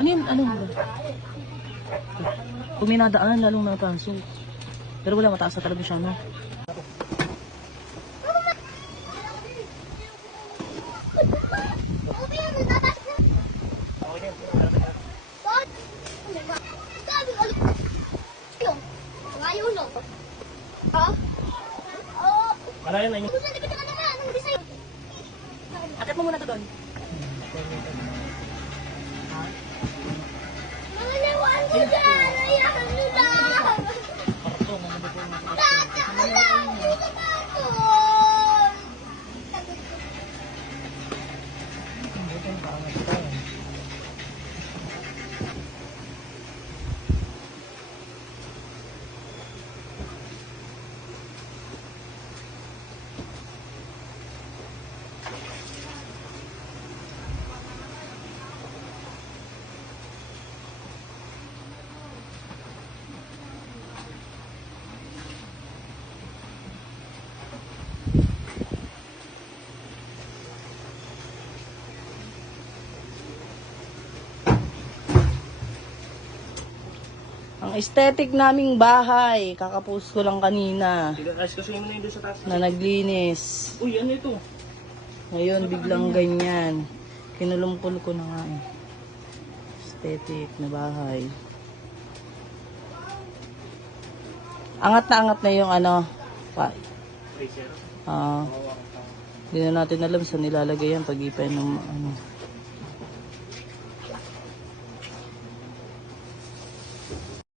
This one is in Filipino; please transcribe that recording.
Ano yun? Ano yun? Kung may nadaan, lalong napasok. Pero wala, mataas na talaga siya, no? Malayo na yun. Akit mo muna to doon. Ang aesthetic naming bahay, kakapost ko lang kanina Ayos kasi mo na yun doon sa taas. na naglinis. Uy, ano ito? Ngayon biglang ganyan. Kinulumpol ko na nga eh. Aesthetic na bahay. Angat na yung ano. Tracer. Hindi na natin alam saan nilalagay yan pag ipa ng ano.